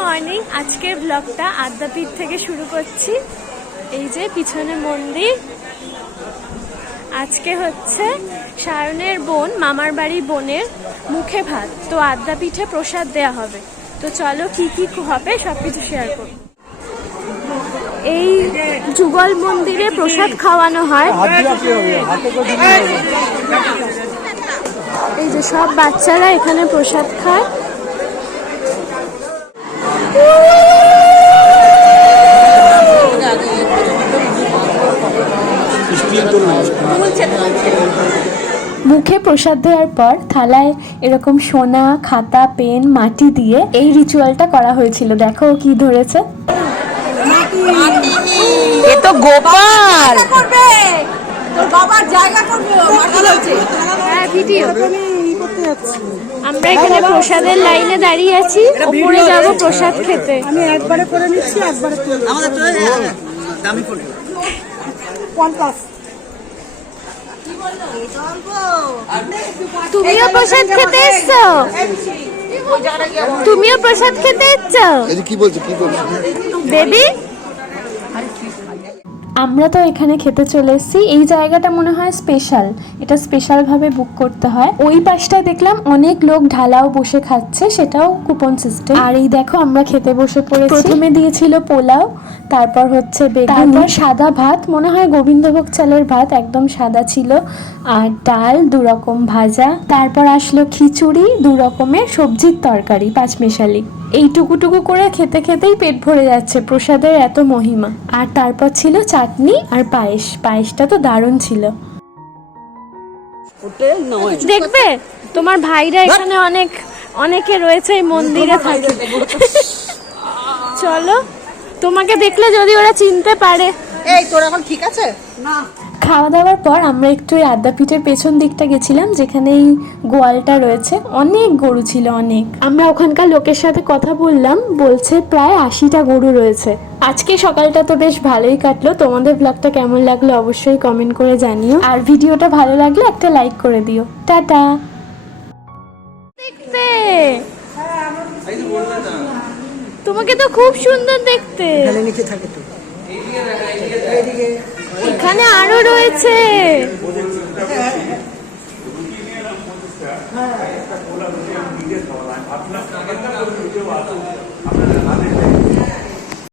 Morning. আজকের ব্লগটা আদ্যাপীঠ থেকে শুরু করছি। এই যে পিছনে মন্দির। আজকে হচ্ছে সায়নের বোন, মামার বাড়ির বোনের মুখে ভাত, তো আদ্যাপীঠে প্রসাদ দেয়া হবে। তো চলো কি কি হবে সবকিছু শেয়ার করব। এই যুগল মন্দিরে প্রসাদ খাওয়ানো হয়। এই যে সব বাচ্চারা এখানে প্রসাদ খায়। মুখে প্রসাদ দেওয়ার পর থালায় এরকম সোনা, খাতা, পেন, মাটি দিয়ে এই রিচুয়ালটা করা হয়েছিল। দেখো কি ধরেছে, এ তো গোপাল। আমরা এখানে প্রসাদের লাইনে দাঁড়িয়ে আছি, উপরে যাব প্রসাদ খেতে। আমি একবারে করে নিচ্ছি, একবারে তুমিও প্রসাদ খেতে এসছো? তুমিও প্রসাদ খেতে এসছো? কি বলছো বেবি? আমরা তো এখানে খেতে চলে এসেছি। এই জায়গাটা মনে হয় স্পেশাল, এটা স্পেশাল ভাবে বুক করতে হয়। ওই পাশটায় দেখলাম অনেক লোক ঢালাও বসে খাচ্ছে, সেটাও কুপন সিস্টেম। আর এই দেখো আমরা খেতে বসে পড়েছি। প্রথমে দিয়েছিল পোলাও, তারপর হচ্ছে বেগুনি, সাদা ভাত, মনে হয় গোবিন্দভোগ চালের ভাত, একদম সাদা ছিল, আর ডাল, 2 রকম ভাজা, তারপর আসলো খিচুড়ি, 2 রকমের সবজির তরকারি, 5 মেশালি। এইটুকুটুকু করে খেতে খেতেই পেট ভরে যাচ্ছে, প্রসাদের এত মহিমা। আর তারপর ছিল চাটনি আর পায়েস। পায়েসটা তো দারুণ ছিল। দেখবে তোমার ভাইরা এখানে অনেকে রয়েছে, এই মন্দিরে থাকে। চলো, তোমাকে দেখলে যদি ওরা চিনতে পারে। এই তোর এখন ঠিক আছে না? খাওয়া দাওয়ার পর আমরা একটু আদ্যাপীঠের পেছন দিকটা গেছিলাম, যেখানে এই গোয়ালটা রয়েছে। অনেক গরু ছিল, অনেক। আমরা ওখানকার লোকের সাথে কথা বললাম, বলছে প্রায় 80টা গরু রয়েছে। আজকে সকালটা তো বেশ ভালোই কাটলো। তোমাদের ব্লগটা কেমন লাগলো অবশ্যই কমেন্ট করে জানিও, আর ভিডিওটা ভালো লাগলে একটা লাইক করে দিও। টাটা। দেখতে তোমাকে তো খুব সুন্দর দেখতে। এখানে আরো রয়েছে।